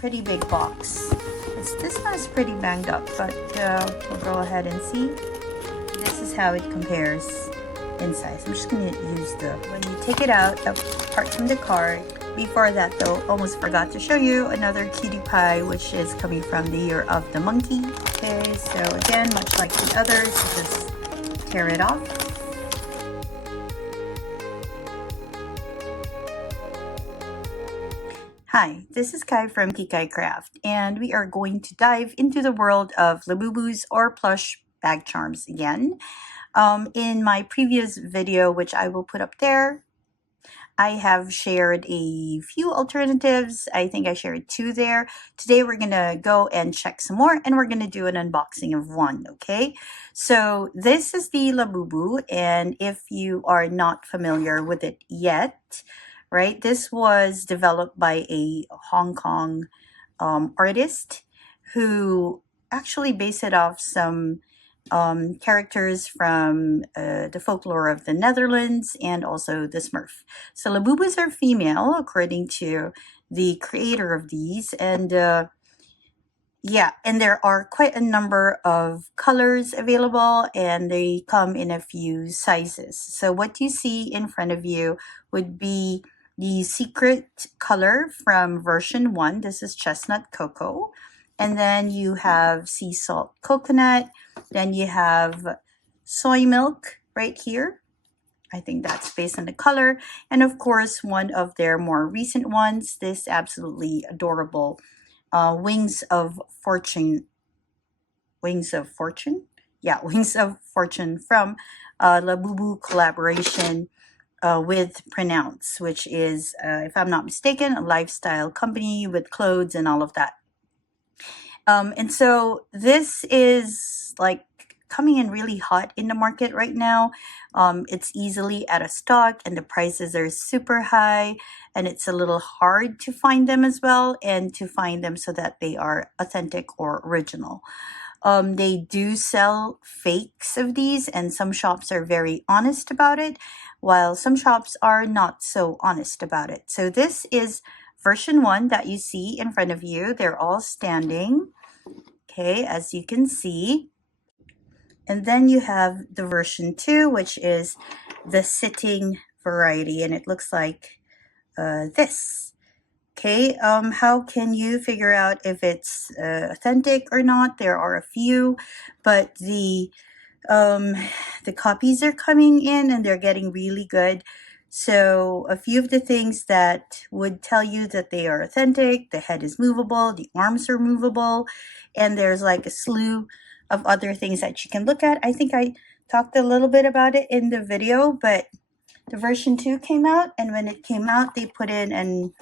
pretty big box. This one is pretty banged up, but we'll go ahead and see. This is how it compares in size. I'm just going to use when you take it out, apart from the card. Before that though, almost forgot to show you another cutie pie, which is coming from the Year of the Monkey. Okay, so again, much like the others, just tear it off. Hi, this is Kai from Kikai Craft, and we are going to dive into the world of Labubus or plush bag charms again. In my previous video, which I will put up there, I have shared a few alternatives. I think I shared 2 there. Today we're going to go and check some more, and we're going to do an unboxing of one, okay? So this is the Labubu, and if you are not familiar with it yet, right, this was developed by a Hong Kong artist who actually based it off some characters from the folklore of the Netherlands and also the Smurf. So Labubus are female, according to the creator of these, and yeah, and there are quite a number of colors available, and they come in a few sizes. So what you see in front of you would be the secret color from version 1. This is chestnut cocoa. And then you have sea salt coconut. Then you have soy milk right here. I think that's based on the color. And of course, one of their more recent ones, this absolutely adorable Wings of Fortune. Wings of Fortune? Yeah, Wings of Fortune from Labubu collaboration with Pronounce, which is, if I'm not mistaken, a lifestyle company with clothes and all of that. And so this is like coming in really hot in the market right now. It's easily out of stock, and the prices are super high, and it's a little hard to find them as well, and to find them so that they are authentic or original. They do sell fakes of these, and some shops are very honest about it, while some shops are not so honest about it. So this is version 1 that you see in front of you. They're all standing, okay, as you can see. And then you have the version 2, which is the sitting variety, and it looks like this. Okay, how can you figure out if it's authentic or not? There are a few, but the copies are coming in and they're getting really good. So a few of the things that would tell you that they are authentic: the head is movable, the arms are movable, and there's like a slew of other things that you can look at. I think I talked a little bit about it in the video, but the version 2 came out, and when it came out, they put in an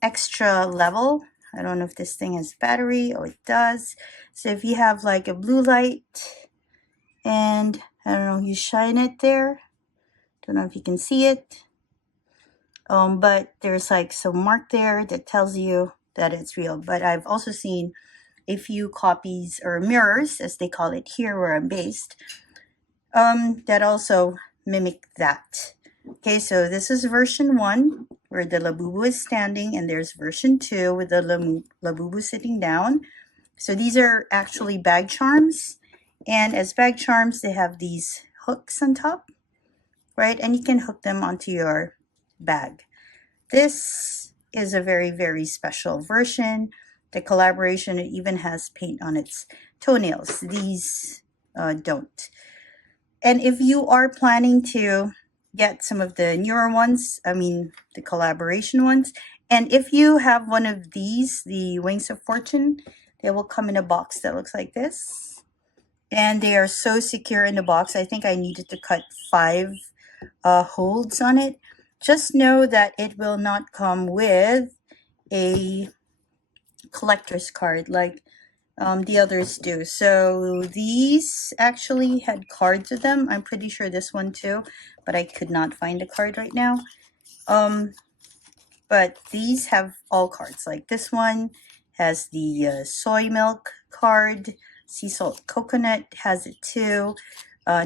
extra level. I don't know if this thing has battery. Oh, it does. So if you have like a blue light and I don't know, you shine it there. Don't know if you can see it. But there's like some mark there that tells you that it's real. But I've also seen a few copies or mirrors, as they call it here where I'm based, that also mimic that. Okay, so this is version 1 where the Labubu is standing, and there's version 2 with the Labubu sitting down. So these are actually bag charms, and as bag charms they have these hooks on top, right, and you can hook them onto your bag. This is a very, very special version. The collaboration, it even has paint on its toenails. These don't. And if you are planning to get some of the newer ones, I mean the collaboration ones, and if you have one of these, the Wings of Fortune, they will come in a box that looks like this, and they are so secure in the box. I think I needed to cut 5 holds on it. Just know that it will not come with a collector's card like the others do. So these actually had cards with them. I'm pretty sure this one too, but I could not find a card right now. But these have all cards. Like this one has the soy milk card. Sea salt coconut has it too.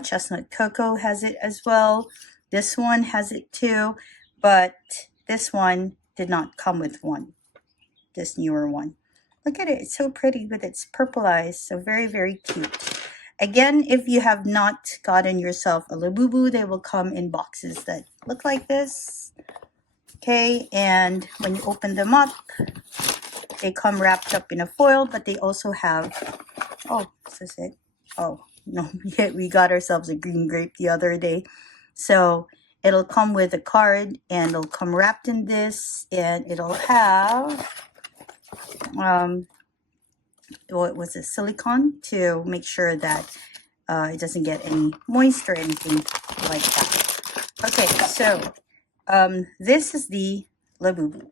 Chestnut cocoa has it as well. This one has it too, but this one did not come with one. this newer one. Look at it, it's so pretty with its purple eyes, so very, very cute. Again, if you have not gotten yourself a Labubu, they will come in boxes that look like this. Okay, and when you open them up, they come wrapped up in a foil, but they also have, oh, is this it? Oh, no, we got ourselves a green grape the other day. So it'll come with a card, and it'll come wrapped in this, and it'll have, what was it, silicone to make sure that it doesn't get any moist or anything like that. Okay, so this is the Labubu.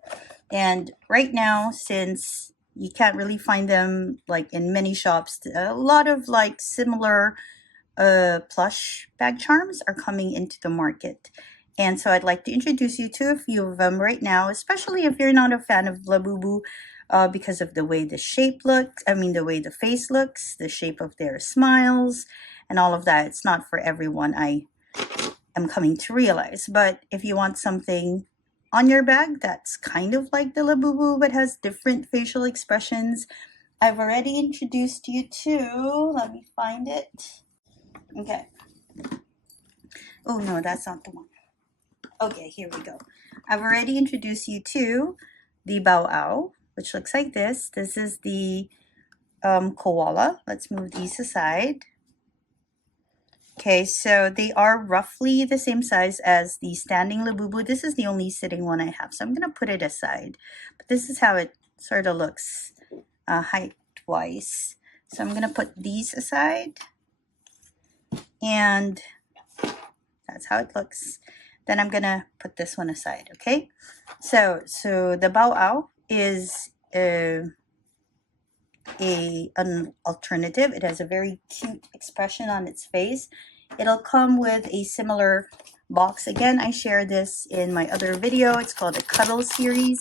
And right now, since you can't really find them like in many shops, a lot of like similar plush bag charms are coming into the market. And so I'd like to introduce you to a few of them right now, especially if you're not a fan of Labubu, because of the way the shape looks, the way the face looks, the shape of their smiles, and all of that. It's not for everyone, I am coming to realize. But if you want something on your bag that's kind of like the Labubu but has different facial expressions, I've already introduced you to, let me find it. Okay. Oh no, that's not the one. Okay, here we go. I've already introduced you to the Bao-ao, which looks like this. This is the koala. Let's move these aside. Okay, so they are roughly the same size as the standing Labubu. This is the only sitting one I have, so I'm going to put it aside. But this is how it sort of looks height-wise. So I'm going to put these aside, and that's how it looks. Then I'm going to put this one aside, okay? So the Bao-ao is an alternative. It has a very cute expression on its face. It'll come with a similar box. Again, I share this in my other video. It's called the Cuddle series,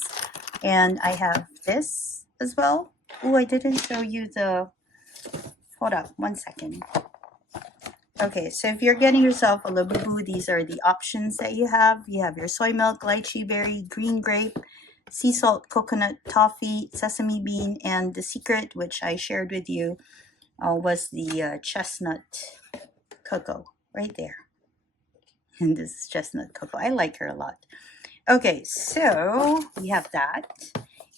and I have this as well. Oh, I didn't show you the, hold up one second. Okay, so if you're getting yourself a Labubu, these are the options that you have. You have your soy milk, lychee berry, green grape, sea salt, coconut, toffee, sesame bean, and the secret, which I shared with you, was the chestnut cocoa right there. And this is chestnut cocoa. I like her a lot. Okay, so we have that.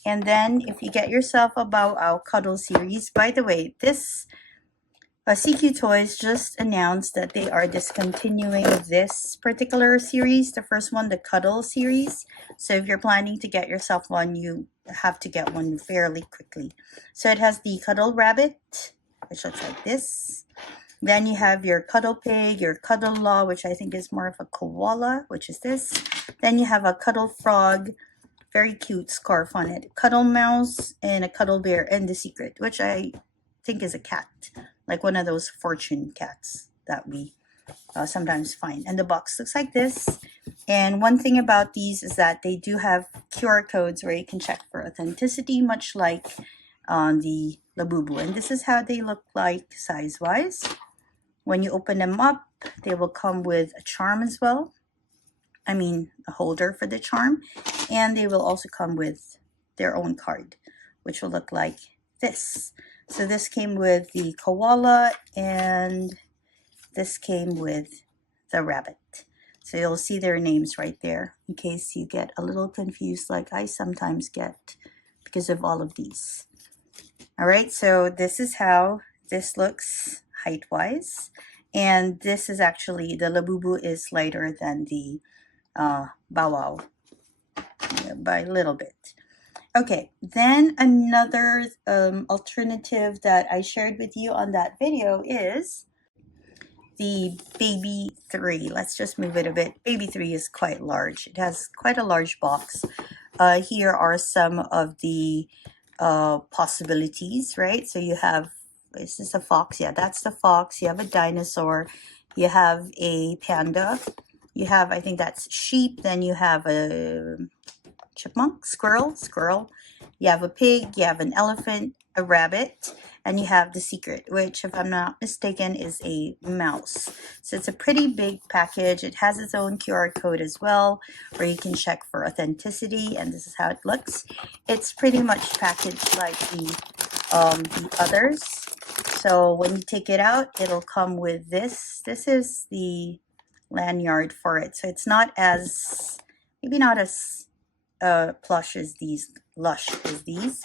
And then if you get yourself a Bao-ao Cuddle series, by the way, this CQ Toys just announced that they are discontinuing this particular series, the first one, the Cuddle series. So if you're planning to get yourself one, you have to get one fairly quickly. So it has the Cuddle Rabbit, which looks like this. Then you have your Cuddle Pig, your Cuddle Law, which I think is more of a koala, which is this. Then you have a Cuddle Frog, very cute scarf on it. Cuddle Mouse, and a Cuddle Bear, and the secret, which I think is a cat, like one of those fortune cats that we sometimes find. And the box looks like this. And one thing about these is that they do have QR codes where you can check for authenticity, much like on the Labubu. And this is how they look like size-wise. When you open them up, they will come with a charm as well. A holder for the charm. And they will also come with their own card, which will look like this. So this came with the koala, and this came with the rabbit. So you'll see their names right there in case you get a little confused like I sometimes get because of all of these. All right, so this is how this looks height-wise. And this is actually, the Labubu is lighter than the Bao-ao by a little bit. Okay, then another alternative that I shared with you on that video is the Baby 3. Let's just move it a bit. Baby 3 is quite large. It has quite a large box. Here are some of the possibilities, right? So you have, is this a fox? Yeah, that's the fox. You have a dinosaur. You have a panda. You have, I think that's sheep. Then you have a chipmunk, squirrel. You have a pig, you have an elephant, a rabbit, and you have the secret, which, if I'm not mistaken, is a mouse. So it's a pretty big package. It has its own QR code as well, where you can check for authenticity, and this is how it looks. It's pretty much packaged like the others. So when you take it out, it'll come with this. This is the lanyard for it. So it's not as, maybe not as plush as these, lush as these,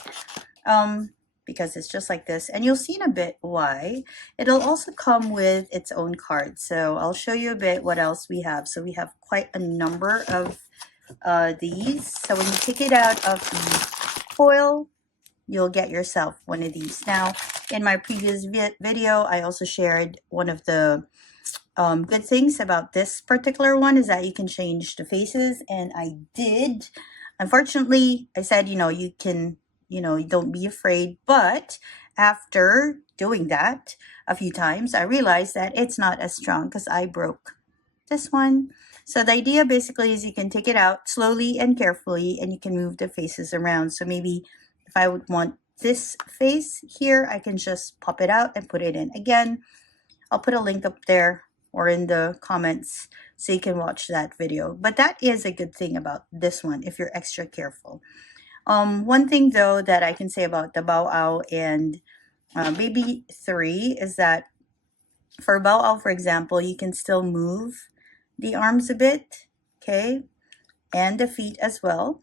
because it's just like this. And you'll see in a bit why. It'll also come with its own card. So I'll show you a bit what else we have. So we have quite a number of these. So when you take it out of the foil, you'll get yourself one of these. Now, in my previous video, I also shared one of the good things about this particular one is that you can change the faces, and I did. Unfortunately, I said, you can, don't be afraid, but after doing that a few times, I realized that it's not as strong because I broke this one. So the idea basically is you can take it out slowly and carefully, and you can move the faces around. So maybe if I would want this face here, I can just pop it out and put it in. Again, I'll put a link up there or in the comments so you can watch that video. But that is a good thing about this one if you're extra careful. One thing though that I can say about the Bao-ao and Baby 3 is that for Bao-ao, for example, you can still move the arms a bit, okay, and the feet as well.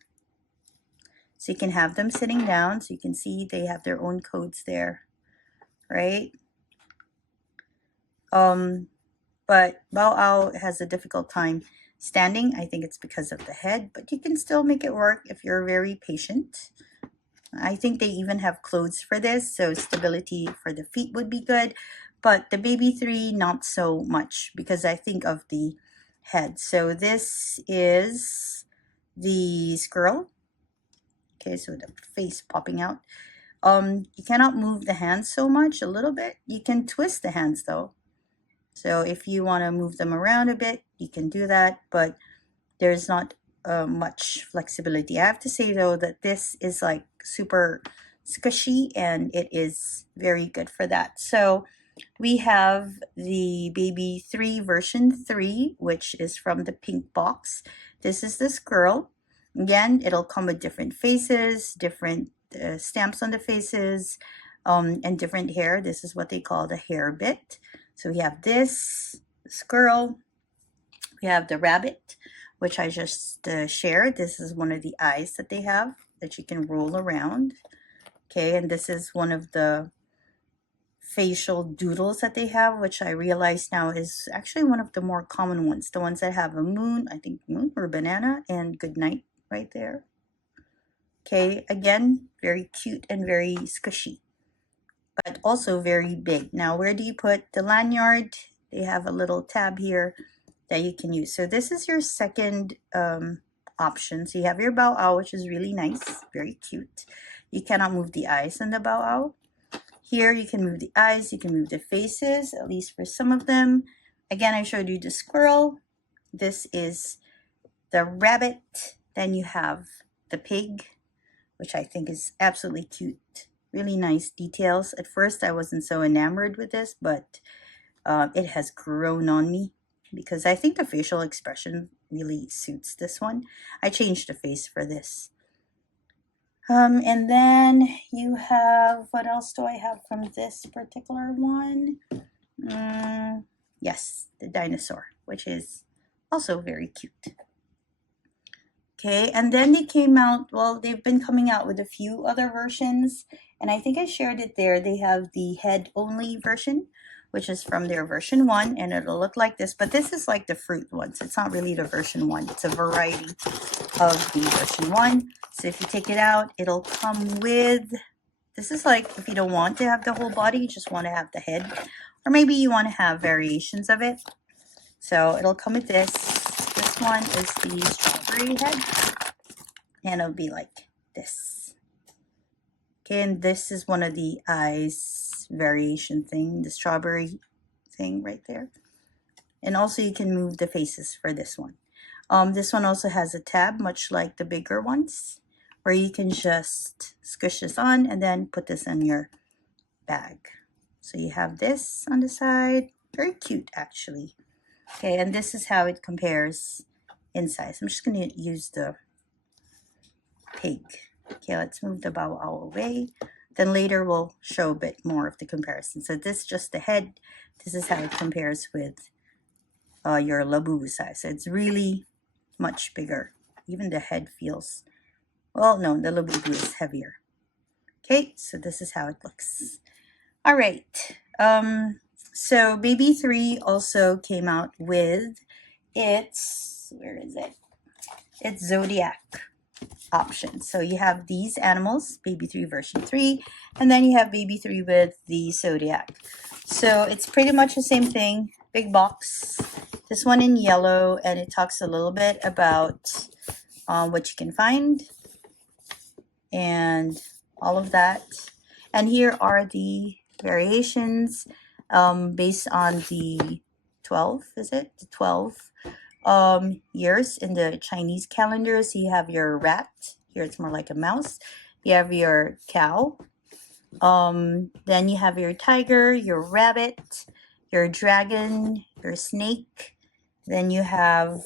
So you can have them sitting down, so you can see they have their own codes there, right? But Bao-ao has a difficult time standing. I think it's because of the head, but you can still make it work if you're very patient. I think they even have clothes for this, so stability for the feet would be good. But the Baby 3, not so much, because I think of the head. So this is the squirrel. Okay, so the face popping out. You cannot move the hands so much, a little bit. You can twist the hands though. So if you want to move them around a bit, you can do that, but there's not much flexibility. I have to say though that this is like super squishy, and it is very good for that. So we have the Baby 3 version 3, which is from the pink box. This is this girl. Again, it'll come with different faces, different stamps on the faces, and different hair. This is what they call the hair bit. So we have this girl. We have the rabbit, which I just shared. This is one of the eyes that they have that you can roll around. Okay, and this is one of the facial doodles that they have, which I realize now is actually one of the more common ones. The ones that have a moon, I think moon or banana, and good night right there. Okay, again, very cute and very squishy, but also very big. Now, where do you put the lanyard? They have a little tab here that you can use. So this is your second option. So you have your Bao-ao, which is really nice, very cute. You cannot move the eyes on the Bao-ao. Here you can move the eyes, you can move the faces, at least for some of them. Again, I showed you the squirrel. This is the rabbit. Then you have the pig, which I think is absolutely cute. Really nice details. At first, I wasn't so enamored with this, but it has grown on me because I think the facial expression really suits this one. I changed the face for this. And then you have, what else do I have from this particular one? Yes, the dinosaur, which is also very cute. Okay, and then they came out, well, they've been coming out with a few other versions, and I think I shared it there. They have the head-only version, which is from their version 1, and it'll look like this, but this is like the fruit ones. It's not really the version 1. It's a variety of the version 1. So if you take it out, it'll come with, this is like if you don't want to have the whole body, you just want to have the head, or maybe you want to have variations of it. So it'll come with this. This one is the strawberry head, and it'll be like this. Okay, and this is one of the eyes variation thing, the strawberry thing right there. And also you can move the faces for this one. This one also has a tab, much like the bigger ones, where you can just squish this on and then put this in your bag. So you have this on the side. Very cute, actually. Okay, and this is how it compares in size. I'm just going to use the pig. Okay, let's move the Bao-ao away. Then later we'll show a bit more of the comparison. So this is just the head. This is how it compares with your Labubu size. So it's really much bigger. Even the head feels, well, no, the Labubu is heavier. Okay, so this is how it looks. All right. So Baby 3 also came out with its, where is it? It's Zodiac option. So you have these animals, Baby 3 version 3, and then you have Baby 3 with the Zodiac. So it's pretty much the same thing, big box. This one in yellow, and it talks a little bit about what you can find and all of that. And here are the variations based on the 12, is it? The 12 years in the Chinese calendar. So you have your rat. Here it's more like a mouse. You have your cow. Then you have your tiger, your rabbit, your dragon, your snake. Then you have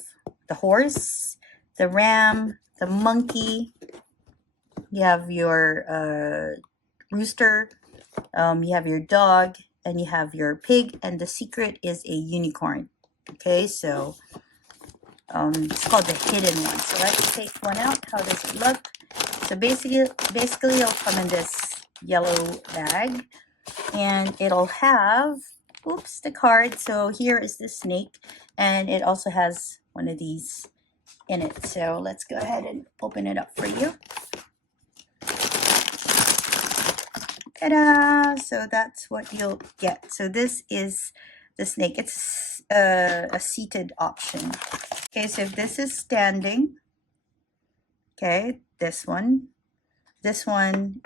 the horse, the ram, the monkey. You have your rooster. You have your dog, and you have your pig. And the secret is a unicorn. Okay, so it's called the hidden one. So let's take one out. How does it look? So basically it'll come in this yellow bag, and it'll have, oops, the card. So here is the snake, and it also has one of these in it. So let's go ahead and open it up for you. Ta-da! So that's what you'll get. So this is the snake. It's a seated option. Okay, so if this is standing, okay, this one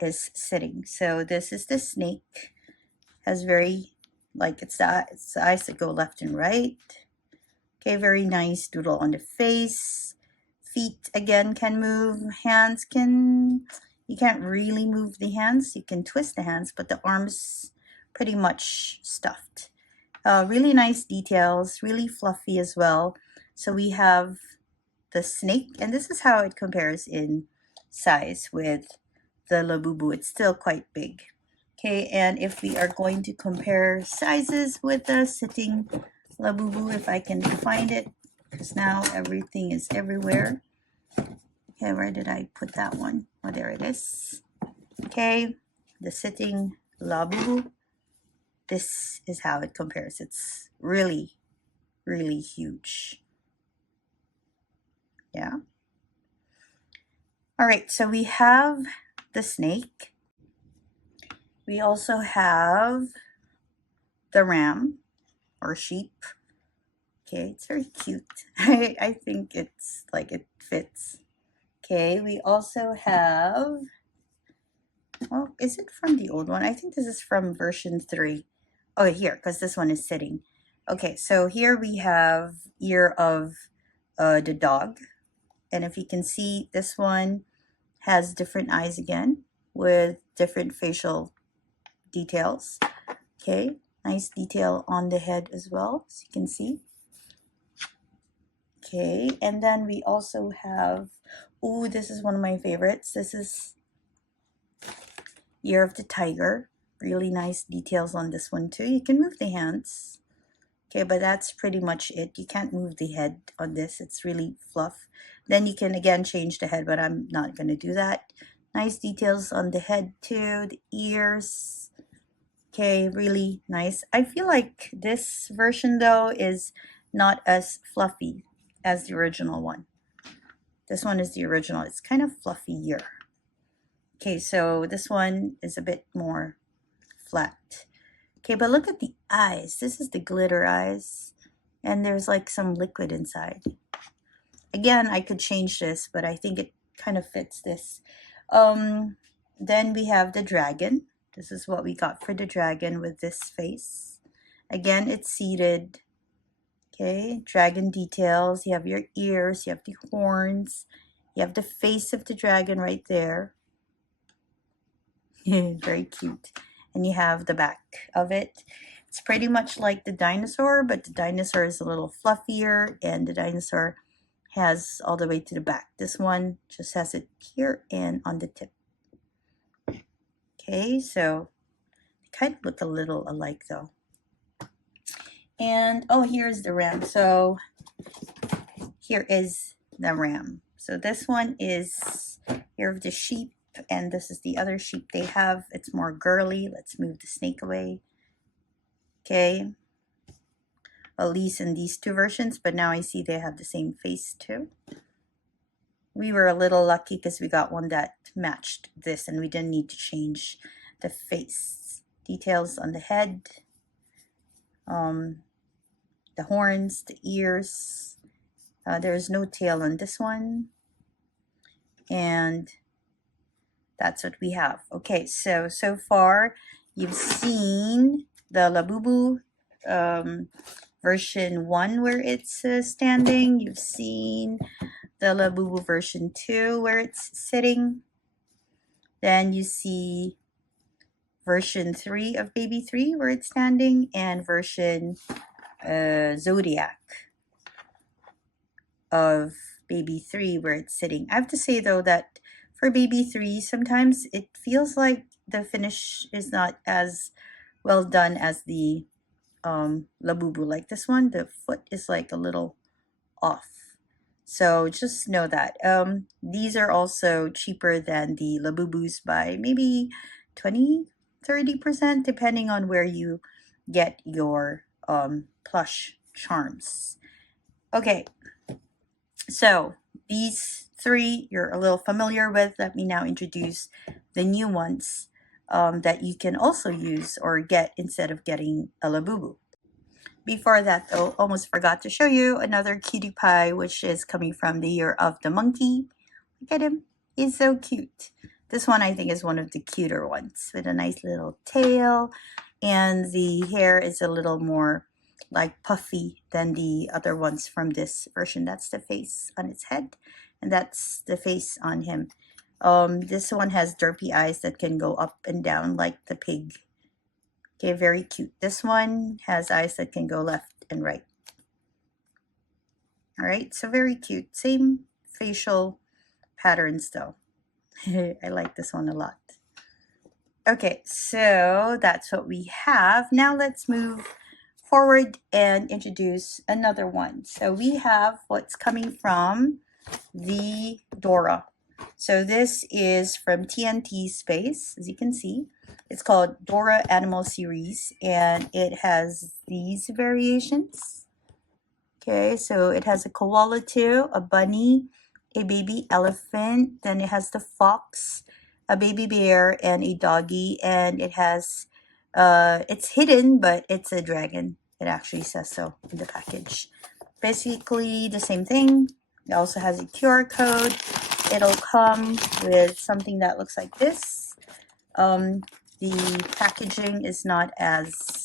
is sitting. So this is the snake. Has very, like, it's the eyes that go left and right. Okay, very nice doodle on the face. Feet again can move. Hands can, you can't really move the hands. You can twist the hands, but the arms pretty much stuffed. Really nice details, really fluffy as well. So we have the snake, and this is how it compares in size with the Labubu. It's still quite big. Okay, and if we are going to compare sizes with the sitting Labubu, if I can find it, because now everything is everywhere. Okay, where did I put that one? Oh, there it is. Okay, the sitting Labubu. This is how it compares. It's really, really huge. Yeah. All right, so we have the snake. We also have the ram or sheep. Okay, it's very cute. I think it's like it fits. Okay, we also have, oh, is it from the old one? I think this is from version 3. Oh, here, because this one is sitting. Okay, so here we have ear of the dog. And if you can see, this one has different eyes again with different facial details. Okay, nice detail on the head as well, as you can see. Okay, and then we also have, oh, this is one of my favorites. This is ear of the tiger. Really nice details on this one too. You can move the hands. Okay, but that's pretty much it. You can't move the head on this. It's really fluff. Then you can again change the head, but I'm not going to do that. Nice details on the head too, the ears. Okay, really nice. I feel like this version though is not as fluffy as the original one. This one is the original. It's kind of fluffier. Okay, so this one is a bit more flat. Okay, but look at the eyes. This is the glitter eyes, and there's like some liquid inside. Again, I could change this, but I think it kind of fits this. Then we have the dragon. This is what we got for the dragon with this face. Again, it's seated. Okay, dragon details. You have your ears, you have the horns, You have the face of the dragon right there. Very cute. And you have the back of it. It's pretty much like the dinosaur, but the dinosaur is a little fluffier, and the dinosaur has all the way to the back. This one just has it here and on the tip. Okay, so they kind of look a little alike though. And oh, here's the ram. So here is the ram. So this one is here of the sheep, and this is the other sheep they have. It's more girly. Let's move the snake away. Okay, at least in these two versions, but now I see they have the same face too. We were a little lucky because we got one that matched this and we didn't need to change the face. Details on the head, the horns, the ears. There's no tail on this one. And that's what we have. Okay, so far you've seen the Labubu version 1 where it's standing. You've seen the Labubu version 2 where it's sitting. Then you see version 3 of baby 3 where it's standing, and version Zodiac of baby 3 where it's sitting. I have to say though that for baby 3, sometimes it feels like the finish is not as well done as the Labubu. Like this one, the foot is like a little off. So just know that. These are also cheaper than the Labubus by maybe 20-30%, depending on where you get your plush charms. Okay, so these 3 you're a little familiar with. Let me now introduce the new ones that you can also use or get instead of getting a Labubu. Before that though, almost forgot to show you another cutie pie, which is coming from the year of the monkey. Look at him, he's so cute. This one I think is one of the cuter ones with a nice little tail, and the hair is a little more like puffy than the other ones from this version. That's the face on its head, and that's the face on him. This one has derpy eyes that can go up and down like the pig. Okay, very cute. This one has eyes that can go left and right. All right, so very cute. Same facial patterns though. I like this one a lot. Okay, so that's what we have. Now let's move forward and introduce another one. So we have what's coming from the Dora. So this is from TNT Space, as you can see. It's called Dora Animal Series, and it has these variations. Okay, so it has a koala too, a bunny, a baby elephant, then it has the fox, a baby bear, and a doggy, and it has, it's hidden, but it's a dragon. It actually says so in the package. Basically the same thing. It also has a QR code. It'll come with something that looks like this. The packaging is not as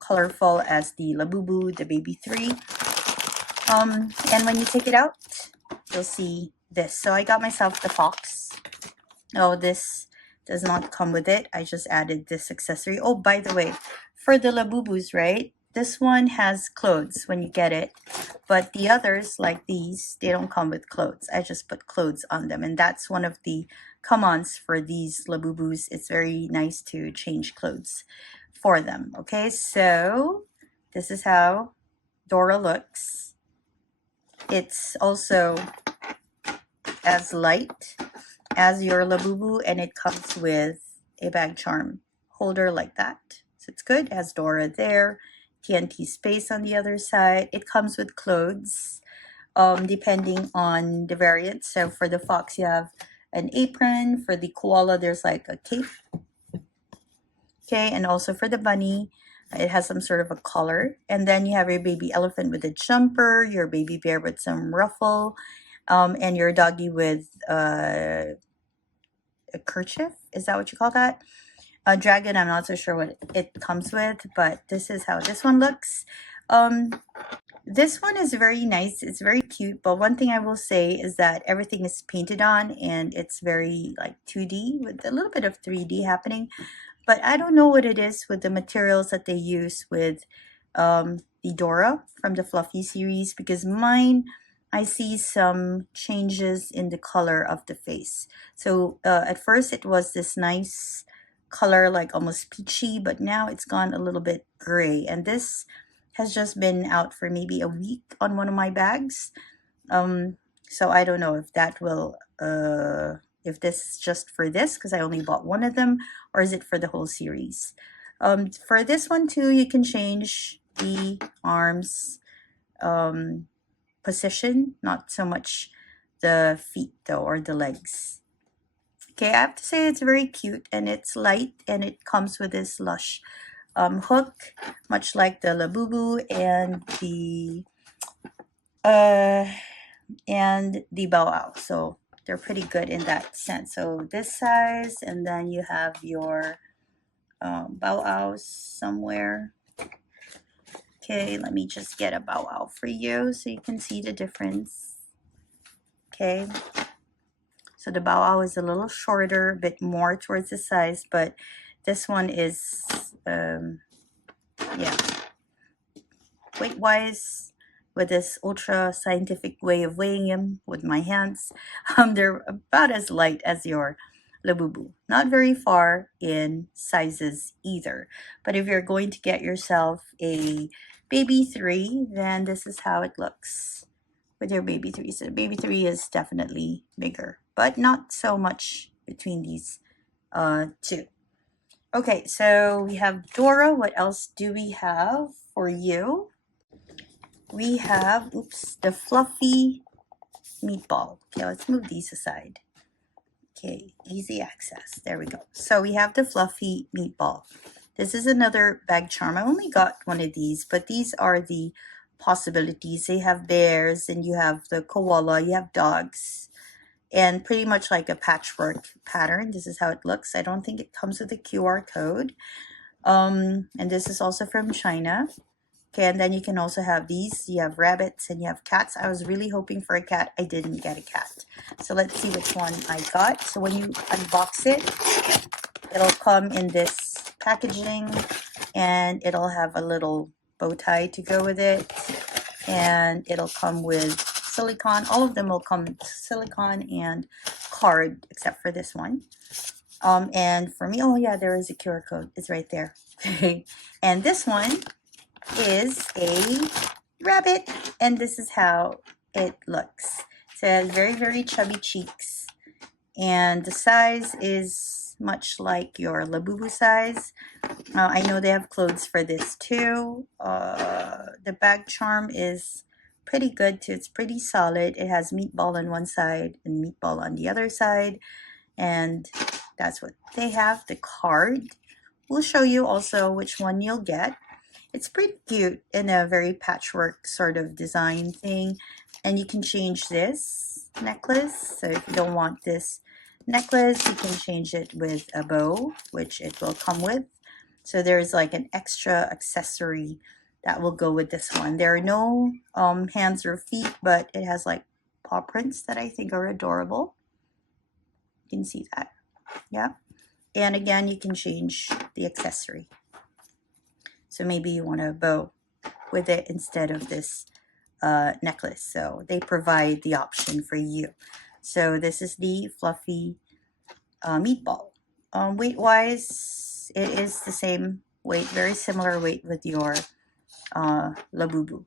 colorful as the Labubu, the baby 3. And when you take it out, you'll see this. So I got myself the fox. Oh, this does not come with it. I just added this accessory. Oh, by the way, for the Labubus, right? This one has clothes when you get it, but the others, like these, they don't come with clothes. I just put clothes on them, and that's one of the come-ons for these Labubus. It's very nice to change clothes for them. Okay, so this is how Dora looks. It's also as light as your Labubu, and it comes with a bag charm holder like that. So it's good. It has Dora there. TNT Space on the other side. It comes with clothes depending on the variant. So for the fox you have an apron. For the koala there's like a cape. Okay, and also for the bunny it has some sort of a collar. And then you have your baby elephant with a jumper, your baby bear with some ruffle, and your doggy with a kerchief. Is that what you call that? A dragon, I'm not so sure what it comes with, but this is how this one looks. This one is very nice. It's very cute, but one thing I will say is that everything is painted on and it's very like 2D with a little bit of 3D happening. But I don't know what it is with the materials that they use with the Dora from the Fluffy series, because mine, I see some changes in the color of the face. So at first it was this nice color, like almost peachy, but now it's gone a little bit gray. And this has just been out for maybe a week on one of my bags. So I don't know if that will, if this is just for this, because I only bought one of them, or is it for the whole series? For this one too, you can change the arms position, not so much the feet though, or the legs. Okay, I have to say it's very cute and it's light and it comes with this lush hook, much like the Labubu and the Bao-ao. So they're pretty good in that sense. So this size, and then you have your Bao-ao somewhere. Okay, let me just get a Bao-ao for you so you can see the difference. Okay, so the Bao-ao is a little shorter, a bit more towards the size, but this one is, yeah, weight-wise, with this ultra scientific way of weighing them with my hands, they're about as light as your Labubu. Not very far in sizes either. But if you're going to get yourself a baby 3, then this is how it looks with your baby 3. So the baby 3 is definitely bigger, but not so much between these two. Okay, so we have Dora. What else do we have for you? We have, oops, the fluffy meatball. Okay, let's move these aside. Okay, easy access. There we go. So we have the fluffy meatball. This is another bag charm. I only got one of these, but these are the possibilities. They have bears, and you have the koala, you have dogs, and pretty much like a patchwork pattern. This is how it looks. I don't think it comes with a QR code. And this is also from China. Okay, and then you can also have these. You have rabbits and you have cats. I was really hoping for a cat. I didn't get a cat. So let's see which one I got. So when you unbox it, it'll come in this packaging and it'll have a little bow tie to go with it. And it'll come with silicone. All of them will come with silicone and card, except for this one. And for me, oh yeah, there is a QR code. It's right there. And this one is a rabbit, and this is how it looks. So it has very, very chubby cheeks, and the size is much like your Labubu size. I know they have clothes for this too. The bag charm is pretty good too. It's pretty solid. It has meatball on one side and meatball on the other side, and that's what they have. The card will show you also which one you'll get. It's pretty cute in a very patchwork sort of design thing. And you can change this necklace. So if you don't want this necklace, you can change it with a bow, which it will come with. So there's like an extra accessory that will go with this one. There are no hands or feet, but it has like paw prints that I think are adorable. You can see that. Yeah. And again, you can change the accessory. So maybe you want a bow with it instead of this necklace. So they provide the option for you. So this is the fluffy meatball. Weight-wise, it is the same weight, very similar weight with your Labubu.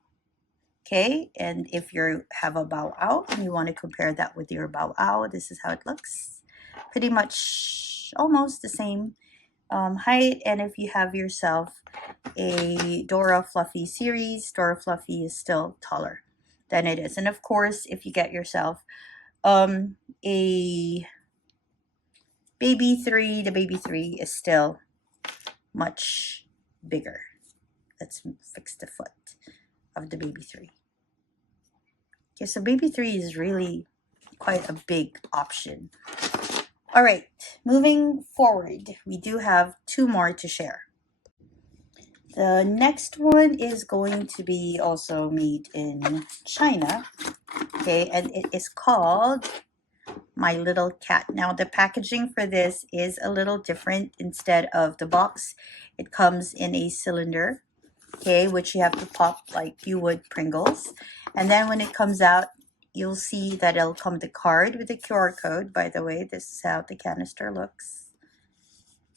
Okay, and if you have a Bao-ao and you want to compare that with your Bao-ao, this is how it looks. Pretty much almost the same height. And if you have yourself a Dora Fluffy series, Dora Fluffy is still taller than it is. And of course, if you get yourself a baby 3, the baby 3 is still much bigger. Let's fix the foot of the baby 3. Okay, so baby 3 is really quite a big option. All right, moving forward, we do have 2 more to share. The next one is going to be also made in China. Okay, and it is called My Little Cat. Now the packaging for this is a little different. Instead of the box, it comes in a cylinder, okay, which you have to pop like you would Pringles. And then when it comes out, you'll see that it'll come the card with the QR code. By the way, this is how the canister looks.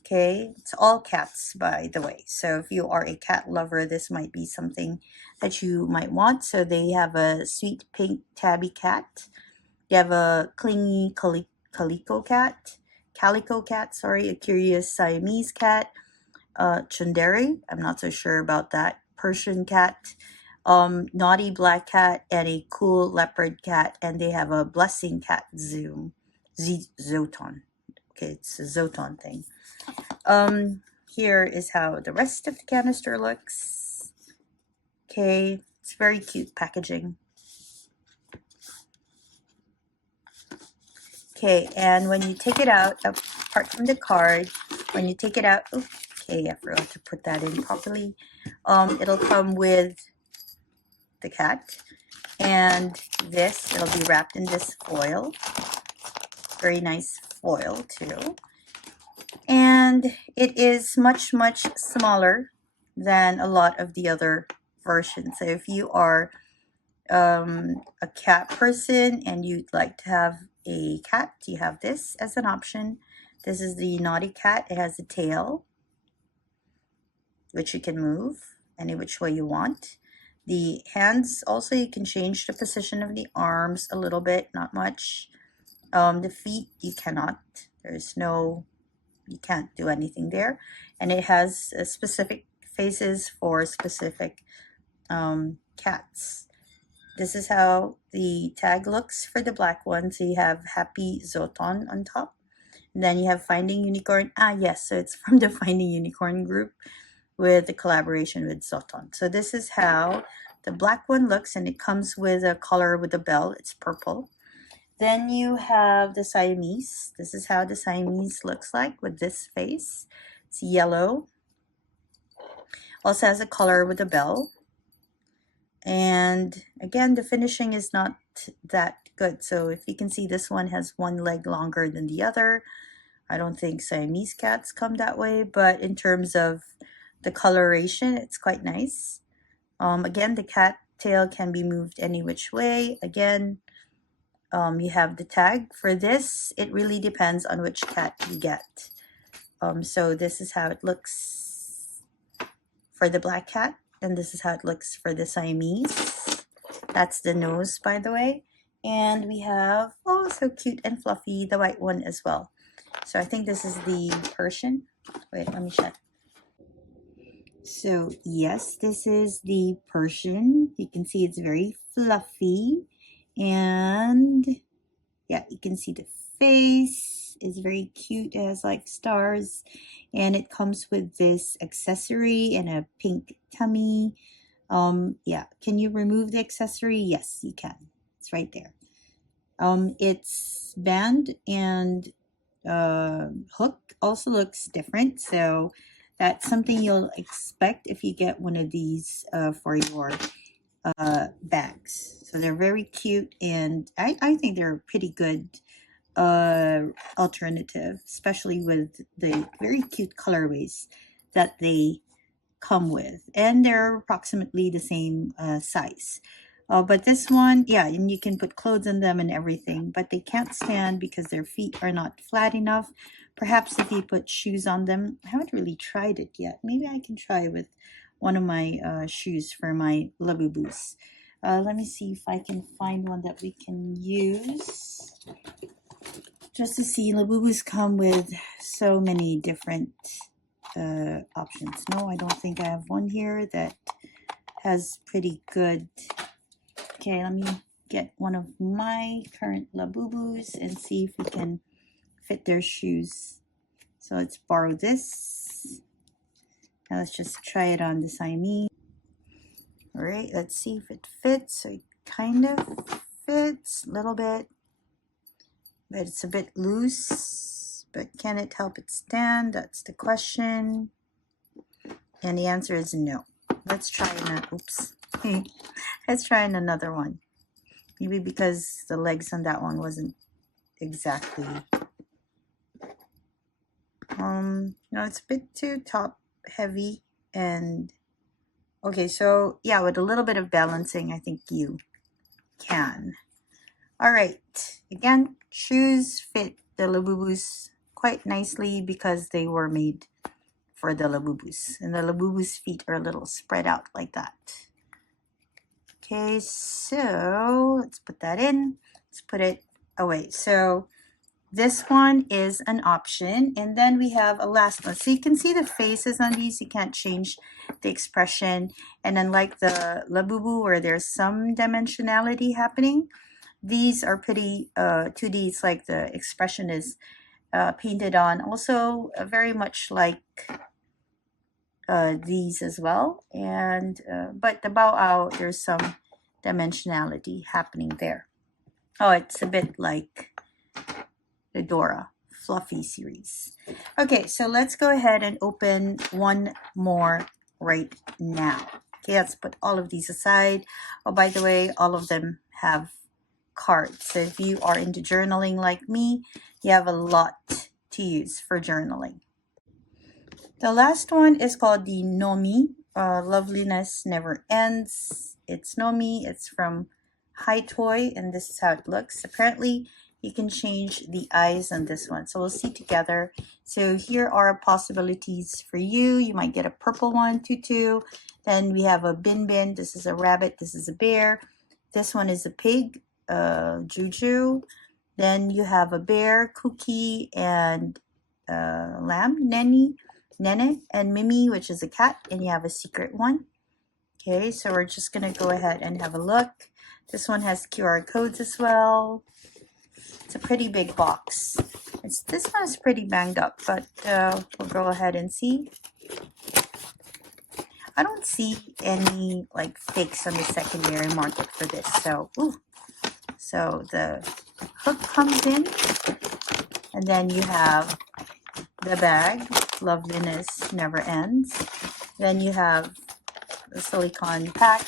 Okay, it's all cats, by the way. So if you are a cat lover, this might be something that you might want. So they have a sweet pink tabby cat. You have a clingy calico cat, sorry, a curious Siamese cat, Chundere, I'm not so sure about that, Persian cat, naughty black cat, and a cool leopard cat, and they have a blessing cat, Zoton. Okay, it's a Zoton thing. Here is how the rest of the canister looks. Okay, it's very cute packaging. Okay, and when you take it out, apart from the card, when you take it out, okay, I forgot to put that in properly. It'll come with the cat, and this, it'll be wrapped in this foil. Very nice foil too. And it is much, much smaller than a lot of the other versions. So if you are a cat person and you'd like to have a cat, you have this as an option. This is the naughty cat. It has a tail, which you can move any which way you want. The hands also, you can change the position of the arms a little bit, not much. The feet, you cannot. There's no, you can't do anything there. And it has specific faces for specific cats. This is how the tag looks for the black one. So you have Happy Zoton on top. And then you have Finding Unicorn. Yes, so it's from the Finding Unicorn group with the collaboration with Zoton. So this is how the black one looks, and it comes with a collar with a bell. It's purple. Then you have the Siamese. This is how the Siamese looks like with this face. It's yellow. Also has a collar with a bell. And again, the finishing is not that good. So if you can see, this one has one leg longer than the other. I don't think Siamese cats come that way, but in terms of the coloration, it's quite nice. Again, the cat tail can be moved any which way. Again, you have the tag for this. It really depends on which cat you get. So this is how it looks for the black cat, and this is how it looks for the Siamese. That's the nose, by the way. And we have, oh, so cute and fluffy, the white one as well. So I think this is the Persian. Wait, let me check. So yes, this is the Persian. You can see it's very fluffy, and yeah, you can see the face is very cute. It has like stars, and it comes with this accessory and a pink tummy. Yeah, can you remove the accessory? Yes, you can. It's right there. Its band and hook also looks different, so that's something you'll expect if you get one of these for your bags. So they're very cute, and I think they're a pretty good alternative, especially with the very cute colorways that they come with, and they're approximately the same size. But this one, yeah, and you can put clothes on them and everything, but they can't stand because their feet are not flat enough. Perhaps if you put shoes on them, I haven't really tried it yet. Maybe I can try with one of my shoes for my Labubus. Let me see if I can find one that we can use. Just to see, Labubus come with so many different options. No, I don't think I have one here that has pretty good. Okay, let me get one of my current Labubus and see if we can fit their shoes. So let's borrow this. Now let's just try it on the Siamese. All right, let's see if it fits. So it kind of fits a little bit, but it's a bit loose. But can it help it stand? That's the question. And the answer is no. Let's try oops. Let's try another one. Maybe because the legs on that one wasn't exactly no, it's a bit too top heavy. And okay, so yeah, with a little bit of balancing, I think you can. All right, again, shoes fit the Labubus quite nicely because they were made for the Labubus, and the Labubus feet are a little spread out like that. Okay, so let's put that in. Let's put it away. So this one is an option, and then we have a last one. So you can see the faces on these. You can't change the expression, and unlike the Labubu where there's some dimensionality happening, these are pretty 2D. It's like the expression is painted on. Also very much like these as well, and but the Bao-ao, there's some dimensionality happening there. Oh, it's a bit like the Dora Fluffy series. Okay, so let's go ahead and open one more right now. Okay, let's put all of these aside. Oh, by the way, all of them have cards. So if you are into journaling like me, you have a lot to use for journaling. The last one is called the Nommi. Loveliness Never Ends. It's Nommi. It's from Hi Toy, and this is how it looks. Apparently, you can change the eyes on this one. So we'll see together. So here are possibilities for you. You might get a purple one, tutu. Then we have a bin bin. This is a rabbit. This is a bear. This one is a pig, Juju. Then you have a bear, Cookie, and lamb, Nene, and Mimi, which is a cat, and you have a secret one. Okay, so we're just gonna go ahead and have a look. This one has QR codes as well. It's a pretty big box. This one is pretty banged up, but we'll go ahead and see. I don't see any like fakes on the secondary market for this. So, so the hook comes in, and then you have the bag. Loveliness Never Ends. Then you have the silicone pack,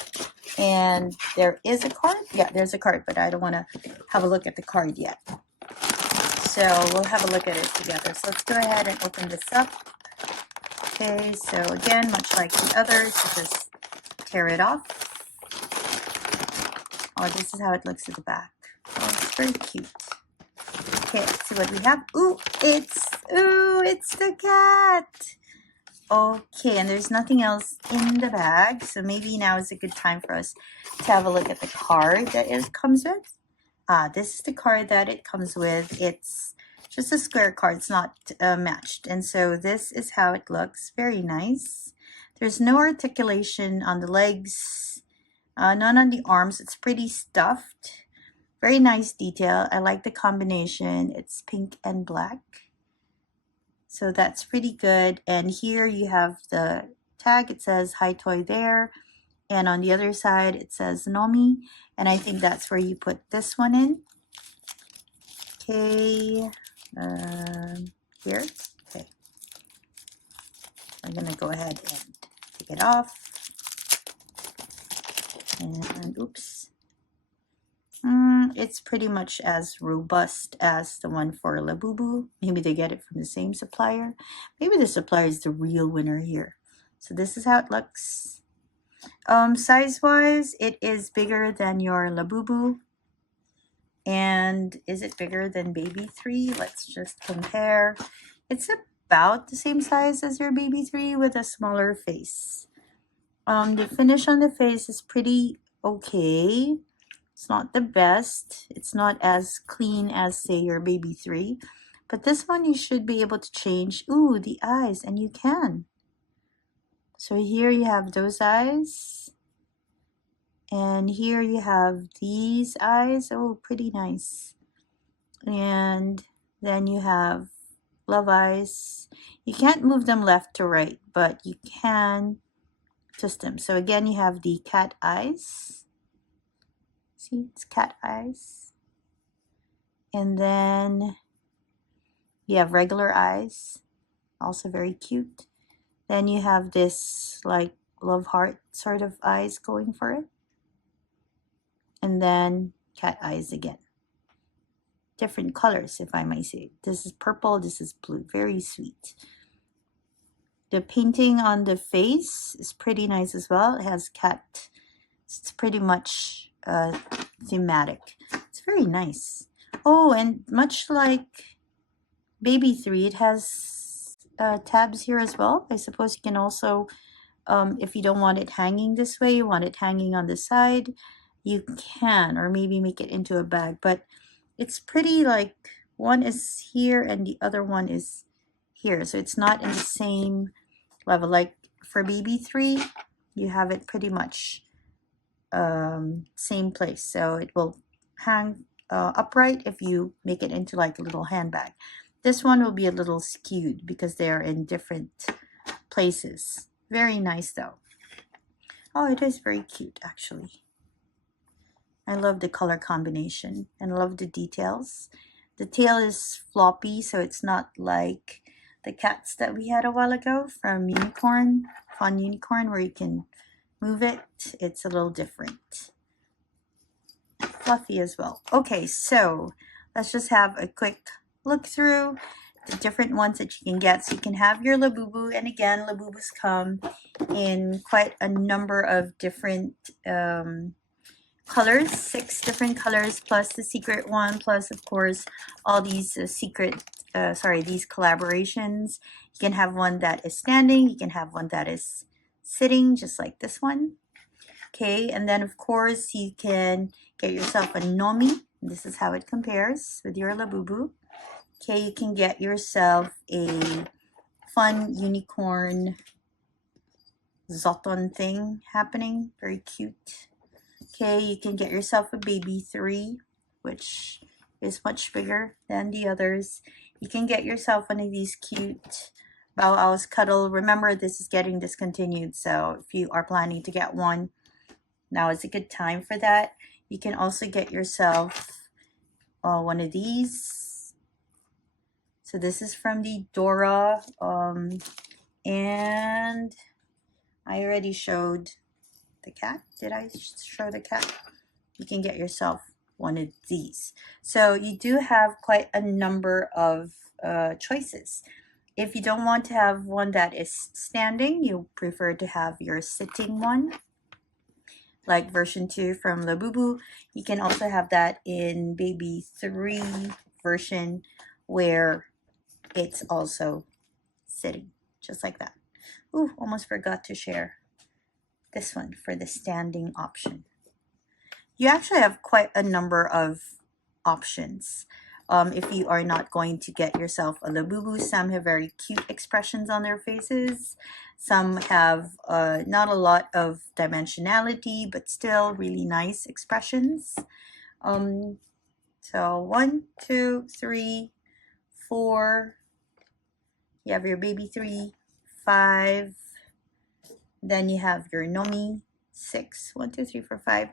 and there is a card. Yeah, there's a card, but I don't want to have a look at the card yet. So we'll have a look at it together. So let's go ahead and open this up. Okay, so again, much like the others, you just tear it off. Oh, this is how it looks at the back. Oh, it's very cute. Okay, let's see what we have. It's the cat. Okay, and there's nothing else in the bag, so maybe now is a good time for us to have a look at the card that it comes with. This is the card that it comes with. It's just a square card. It's not matched, and so this is how it looks. Very nice. There's no articulation on the legs, none on the arms. It's pretty stuffed. Very nice detail. I like the combination. It's pink and black. So that's pretty good. And here you have the tag. It says Hi Toy there. And on the other side, it says Nommi. And I think that's where you put this one in. Okay. Here. Okay. I'm going to go ahead and take it off. And oops. It's pretty much as robust as the one for Labubu. Maybe they get it from the same supplier. Maybe the supplier is the real winner here. So this is how it looks. Size-wise, it is bigger than your Labubu. And is it bigger than Baby 3? Let's just compare. It's about the same size as your Baby 3 with a smaller face. The finish on the face is pretty okay. It's not the best. It's not as clean as, say, your Baby 3. But this one you should be able to change. The eyes, and you can. So here you have those eyes. And here you have these eyes. Oh, pretty nice. And then you have love eyes. You can't move them left to right, but you can twist them. So again, you have the cat eyes. See, it's cat eyes. And then you have regular eyes, also very cute. Then you have this like love heart sort of eyes going for it. And then cat eyes again. Different colors, if I may say. This is purple, this is blue. Very sweet. The painting on the face is pretty nice as well. It has cat. It's pretty much thematic. It's very nice. Oh, and much like Baby 3, it has tabs here as well. I suppose you can also, if you don't want it hanging this way, you want it hanging on the side, you can, or maybe make it into a bag. But it's pretty like one is here and the other one is here. So it's not in the same level. Like for Baby 3, you have it pretty much same place. So it will hang upright if you make it into like a little handbag. This one will be a little skewed because they're in different places. Very nice though. Oh, it is very cute actually. I love the color combination and love the details. The tail is floppy, so it's not like the cats that we had a while ago from Unicorn, Fun Unicorn, where you can move it. It's a little different. Fluffy as well. Okay, so let's just have a quick look through the different ones that you can get. So you can have your Labubu, and again, Labubus come in quite a number of different colors, 6 different colors, plus the secret one, plus of course all these these collaborations. You can have one that is standing, you can have one that is sitting, just like this one. Okay, and then of course you can get yourself a Nommi. This is how it compares with your Labubu. Okay, you can get yourself a fun unicorn Zoton thing happening, very cute. Okay, you can get yourself a Baby 3, which is much bigger than the others. You can get yourself one of these cute Bao-ao's Cuddle. Remember, this is getting discontinued, so if you are planning to get one, now is a good time for that. You can also get yourself one of these. So this is from the Dora, and I already showed the cat. Did I show the cat? You can get yourself one of these. So you do have quite a number of choices. If you don't want to have one that is standing, you prefer to have your sitting one, like version 2 from Labubu. You can also have that in Baby 3 version where it's also sitting, just like that. Ooh, almost forgot to share this one for the standing option. You actually have quite a number of options. If you are not going to get yourself a Labubu, some have very cute expressions on their faces. Some have not a lot of dimensionality, but still really nice expressions. So 1, 2, 3, 4. You have your Baby 3, 5. Then you have your Nommi, 6. 1, 2, 3, 4, 5.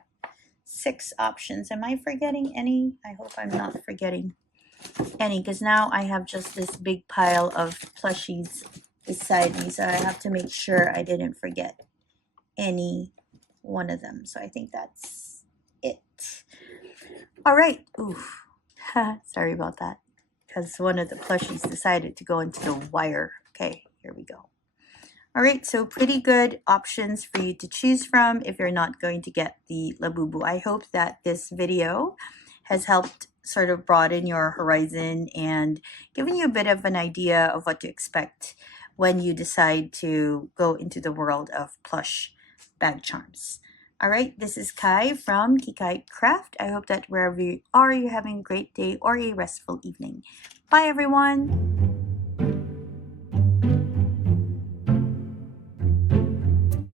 6 options. Am I forgetting any? I hope I'm not forgetting any, because now I have just this big pile of plushies beside me, so I have to make sure I didn't forget any one of them. So I think that's it. All right. Oof. Sorry about that, because one of the plushies decided to go into the wire. Okay, here we go. All right, so pretty good options for you to choose from if you're not going to get the Labubu. I hope that this video has helped sort of broaden your horizon and given you a bit of an idea of what to expect when you decide to go into the world of plush bag charms. All right, this is Kai from Kikai Craft. I hope that wherever you are, you're having a great day or a restful evening. Bye, everyone.